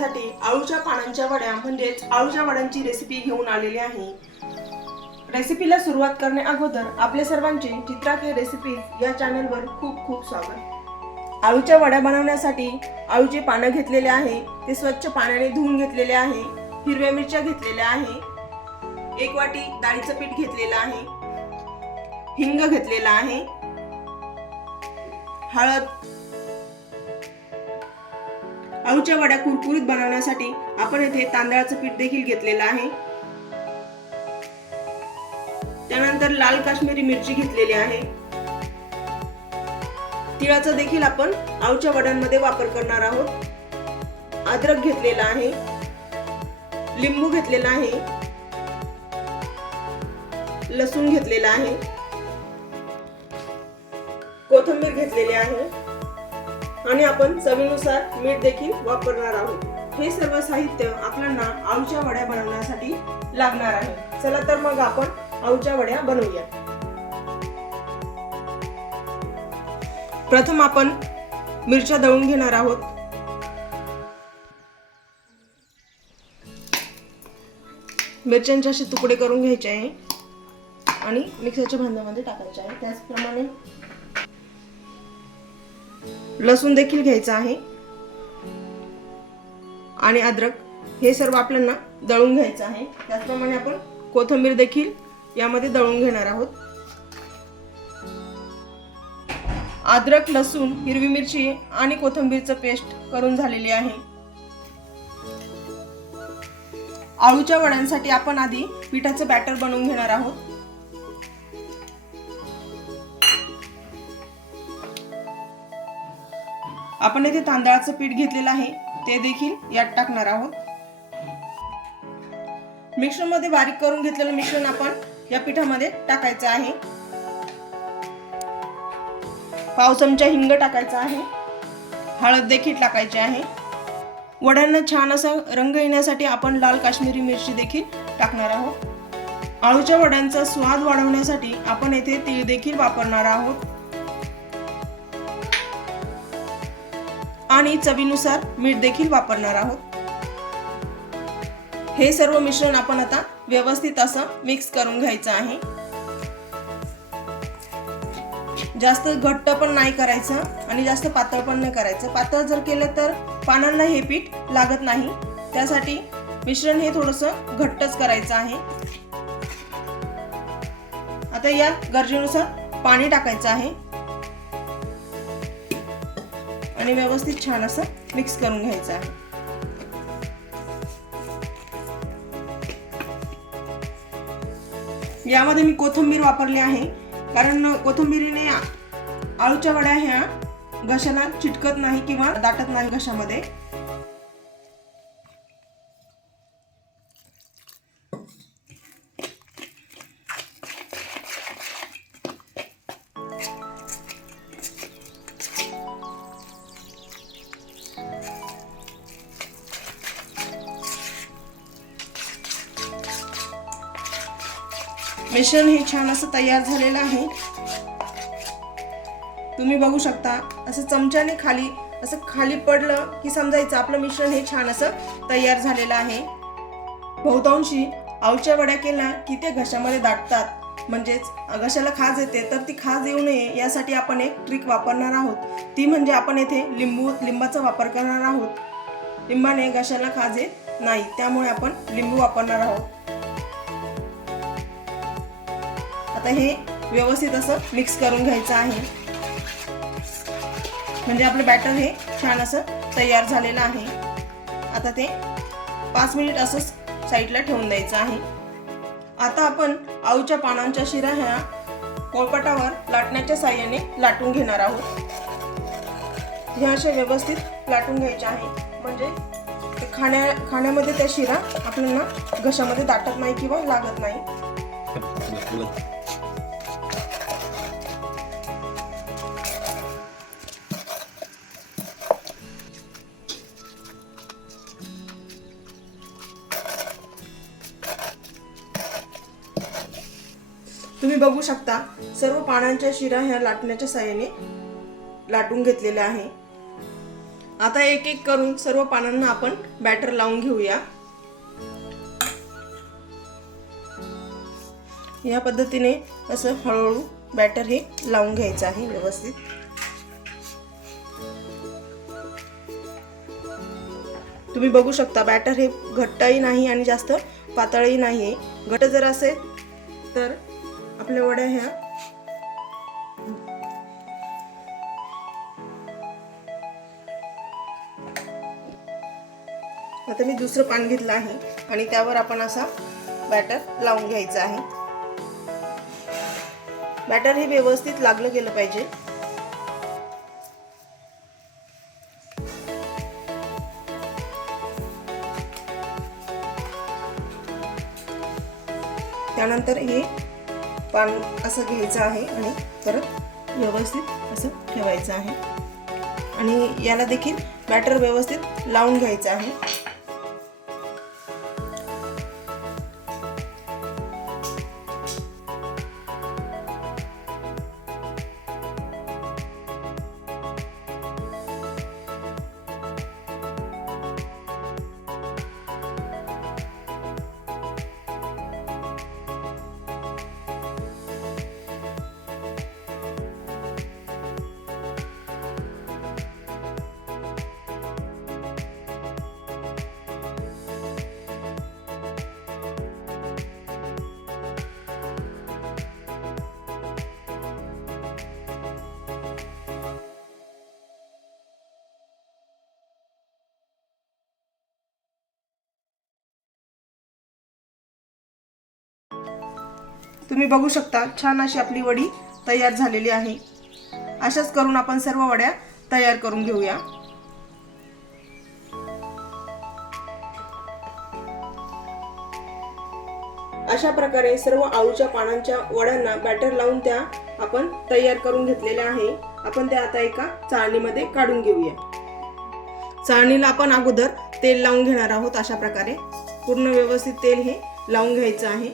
तुमच्यासाठी आळूच्या पानांच्या वड्या म्हणजेच आळूच्या वड्यांची रेसिपी घेऊन आलेली आहे। रेसिपीला सुरुवात करण्या अगोदर आपल्या सर्वांचे चित्रा के रेसिपीज या चॅनलवर खूप खूप स्वागत। आळूच्या वड्या बनवण्यासाठी आळूचे पानं घेतलेले आहे, ते स्वच्छ पाण्याने धुवून घेतलेले आहे। हिरव्या मिरच्या घेतलेल्या आहे, 1 वाटी डाळीचं पीठ घेतलेलं आहे, हिंग घेतलेला आहे, हळद। आळूच्या वड्या कुरकुरीत बनवण्यासाठी आपण येथे तांदळाचं पीठ देखील घेतलेलं आहे। त्यानंतर लाल काश्मीरी मिरची घेतलेली आहे। तिळाचा देखील आपण आळूच्या वड्यांमध्ये वापर करणार आहोत। अद्रक घेतलेला आहे, लिंबू घेतलेला आहे, लसूण घेतलेला आहे, कोथिंबीर घेतलेली आहे आणि आपण चवीनुसार मीठ देखील वापरणार आहोत। हे सर्व साहित्य आपल्याला आळूच्या वड्या बनवण्यासाठी लागणार आहे। चला तर मग आपण आळूच्या वड्या बनवूया। प्रथम आपण मिरच्या दळून घेणार आहोत। मिरच्यांचे असे तुकडे करून घ्यायचे आहे आणि मिक्सरच्या भांड्यामध्ये टाकायचे आहे। त्याचप्रमाणे लसूण देखील घ्यायचा आहे आणि अद्रक, हे सर्व आपल्याला दळून घ्यायचं आहे। त्याचप्रमाणे आपण कोथिंबीर देखील यामध्ये दळून घेणार आहोत। अद्रक, लसूण, हिरवी मिरची आणि कोथिंबीरचं पेस्ट करून झालेली आहे। आळूच्या वड्यांसाठी आपण आधी पिठाचं बॅटर बनवून घेणार आहोत। आपण येथे तांदळाचं पीठ घेतलेलं आहे, ते देखील यात टाकणार आहोत। मिक्सर मध्ये बारीक करून घेतलेलं मिश्रण आपण या पिठामध्ये टाकायचं आहे। पाव चमचा हिंग टाकायचा आहे, हळद देखील टाकायची आहे। वड्यांना छान असा रंग येण्यासाठी आपण लाल काश्मीरी मिरची देखील टाकणार आहोत। आळूच्या वड्यांचा स्वाद वाढवण्यासाठी आपण येथे तीळ देखील वापरणार आहोत आणि चवीनुसार मीठ देखील वापरणार आहोत। हे सर्व मिश्रण आपण आता व्यवस्थित असं मिक्स करून घ्यायचं आहे। जास्त घट्ट पण नाही करायचं आणि जास्त पातळ पण नाही करायचं। पातळ जर केलं तर पानांना हे पीठ लागत नाही, त्यासाठी मिश्रण हे थोडंसं घट्टच करायचं आहे। आता यात गरजेनुसार पाणी टाकायचं आहे आणि व्यवस्थित छान असं मिक्स करून घ्यायचं आहे। यामध्ये मी कोथिंबीर वापरली आहे, कारण कोथिंबीरीने आळूच्या वड्या ह्या घशाला चिटकत नाही किंवा दाटत नाही घशामध्ये। मिश्रण हे छान असं तयार झालेलं आहे। तुम्ही बघू शकता, असं चमच्याने खाली पडलं की समजायचं आपलं मिश्रण हे छान असं तयार झालेलं आहे। बहुतांशी आळूच्या वड्या केल्या की ते घशामध्ये दाटतात, म्हणजेच घशाला खाज येते, तर ती खाज येऊ नये यासाठी आपण एक ट्रिक वापरणार आहोत। ती म्हणजे आपण येथे लिंबाचा वापर करणार आहोत। लिंबाने घशाला खाज येत नाही, त्यामुळे आपण लिंबू वापरणार आहोत। आता हे व्यवस्थित असं मिक्स करून घ्यायचं आहे, म्हणजे आपलं बॅटर हे छान असं तयार झालेलं आहे। आता ते 5 मिनिट असंच साईडला ठेवून द्यायचं आहे। आता आपण आळूच्या पानांच्या शिरा ह्या पोळपाटावर लाटण्याच्या साहाय्याने लाटून घेणार आहोत। हे असे व्यवस्थित लाटून घ्यायचे आहे, म्हणजे खाण्यामध्ये त्या शिरा आपल्याला घशामध्ये दाटत नाही किंवा लागत नाही। तुम्ही बघू शकता, सर्व पानांच्या शिरा ह्या लाटण्याच्या साहाय्याने लाटून घेतलेल्या आहे। आता एक एक करून सर्व पानांना आपण बॅटर लावून घेऊया। या पद्धतीने असं हळूहळू बॅटर हे लावून घ्यायचं आहे व्यवस्थित। तुम्ही बघू शकता बॅटर हे घट्टही नाही आणि जास्त पातळही नाही। घट्ट जर असेल तर आपल्या वड्या ह्या आता मी दुसरं पान घेतलं आहे आणि त्यावर आपण असा बॅटर लावून घ्यायचा आहे। बॅटर हे व्यवस्थित लागलं गेलं पाहिजे। त्यानंतर हे पान असं घ्यायचं आहे आणि परत व्यवस्थित असं ठेवायचं आहे आणि याला देखील बॅटर व्यवस्थित लावून घ्यायचं आहे। तुम्ही बघू शकता छान अशी आपली वडी तयार झालेली आहे। अशाच करून आपण सर्व वड्या तयार करून घेऊया। अशा प्रकारे सर्व आळूच्या पानांच्या वड्यांना बॅटर लावून त्या आपण तयार करून घेतलेल्या आहे। आपण त्या आता एका चाळणीमध्ये काढून घेऊया। चाळणीला आपण अगोदर तेल लावून घेणार आहोत। अशा प्रकारे पूर्ण व्यवस्थित तेल हे लावून घ्यायचं आहे।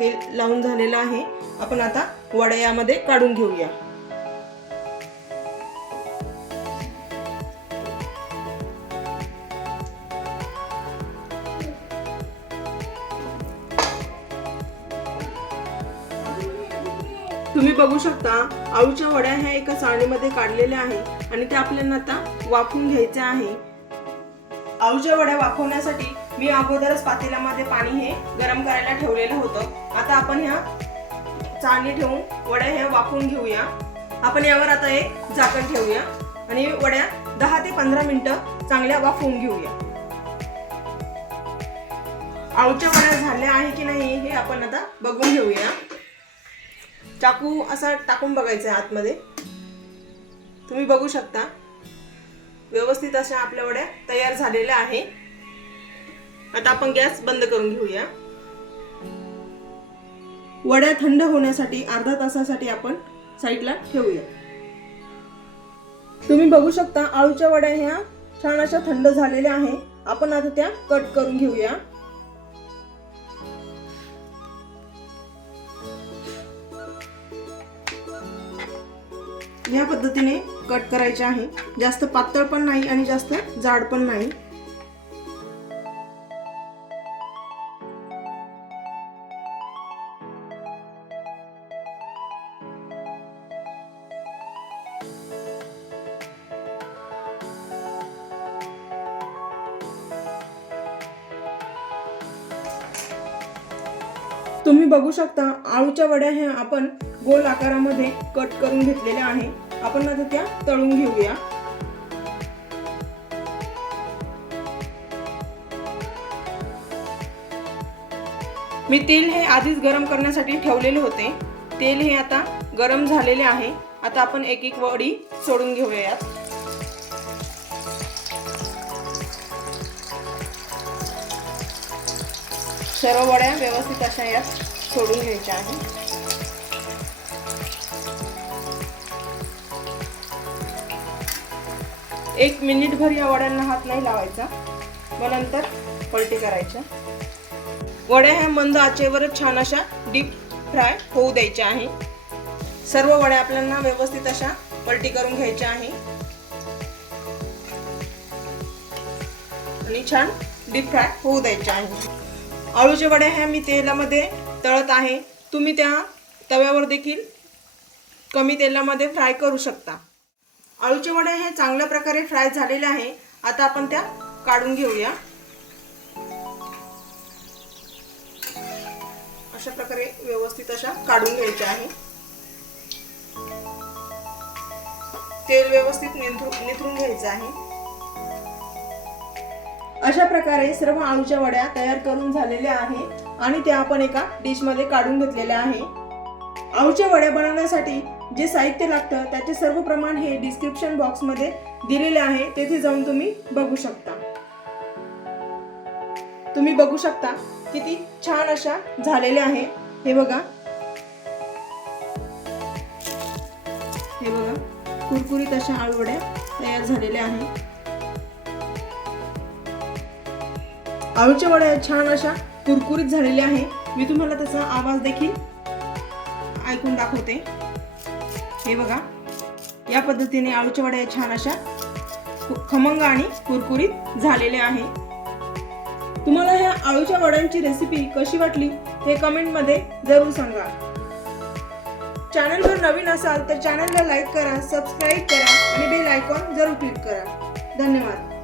तेल लावून झालेलं आहे। आपण आता वड्या यामध्ये काढून घेऊया। तुम्ही बघू शकता आळूच्या वड्या ह्या एका चाळणीमध्ये काढलेल्या आहे आणि त्या आपल्याला आता वाफवून घ्यायच्या आहे। आळूच्या वड्या वाफवण्यासाठी मी अगोदरच पातेल्यामध्ये पाणी हे गरम करायला ठेवलेलं होतं। आता आपण ह्या चाळणी ठेवून वड्या ह्या वाफवून घेऊया। आपण यावर आता एक झाकण ठेवूया आणि वड्या 10 ते 15 मिनिटं चांगल्या वाफवून घेऊया। आळूच्या वड्या झाल्या आहे की नाही हे आपण आता बघून घेऊया। चाकू असा टाकून बघायचा आहे आतमध्ये। तुम्ही बघू शकता व्यवस्थित अशा आपल्या वड्या तयार झालेल्या आहे। आता आपण गॅस बंद करून घेऊया। वड्या थंड होण्यासाठी अर्धा तासासाठी आपण साईडला ठेवूया। तुम्ही बघू शकता आळूच्या वड्या ह्या छान अशा थंड झालेल्या आहे। आपण आता त्या कट करून घेऊया। या पद्धतीने कट करायचे आहे। जास्त पातळ पण नाही आणि जास्त जाड पण नाही। तुम्ही बघू शकता आळूच्या वड्या ह्या आपण गोल आकारामध्ये कट करून घेतलेल्या आहे। आपण आता त्या तळून घेऊया। मी तेल हे आधीच गरम करण्यासाठी ठेवलेले होते। तेल हे आता गरम झालेले आहे। आता आपण एक एक वडी सोडून घेऊयात। सर्व वड्या व्यवस्थित अशा यात सोडून घ्यायच्या आहे। एक मिनिटभर या वड्यांना हात नाही लावायचा, मग नंतर पलटी करायच्या। वड्या ह्या मंद आचेवरच छान अशा डीप फ्राय होऊ द्यायच्या आहे। सर्व वड्या आपल्याला व्यवस्थित अशा पलटी करून घ्यायच्या आहे। आणि छान डीप फ्राय होऊ द्यायचे आहे। आळूच्या वड्या ह्या मी तेलामध्ये तळत आहे, तुम्ही त्या तव्यावर देखील कमी तेलामध्ये फ्राय करू शकता। आळूच्या वड्या हे चांगल्या प्रकारे फ्राय झालेले आहे, आता आपण त्या काढून घेऊया। अशा प्रकारे व्यवस्थित अशा काढून घ्यायच्या आहे। तेल व्यवस्थित निथरून घ्यायचं आहे। अशा प्रकारे सर्व आळूच्या वड्या तयार करून झालेल्या आहे आणि त्या आपण एका डिश मध्ये काढून घेतलेल्या आहे। आळूच्या वड्या बनवण्यासाठी जे साहित्य लागतं त्याचे सर्व प्रमाण हे डिस्क्रिप्शन बॉक्स मध्ये दिलेले आहे, तेथे जाऊन तुम्ही बघू शकता। तुम्ही बघू शकता किती छान अशा झालेल्या आहे। हे बघा कुरकुरीत अशा आळू वड्या तयार झालेल्या आहे। आळूच्या वड्या छान अशा कुरकुरीत झालेल्या आहे। मी तुम्हाला त्याचा आवाज देखील ऐकून दाखवते। हे बघा, या पद्धतीने आळूच्या वड्या छान अशा खमंग आणि कुरकुरीत झालेल्या आहे। तुम्हाला ह्या आळूच्या वड्यांची रेसिपी कशी वाटली हे कमेंट मध्ये जरूर सांगा। चॅनलवर नवीन असाल तर चॅनलला लाईक करा, सबस्क्राईब करा आणि बेल आयकॉन जरूर क्लिक करा। धन्यवाद।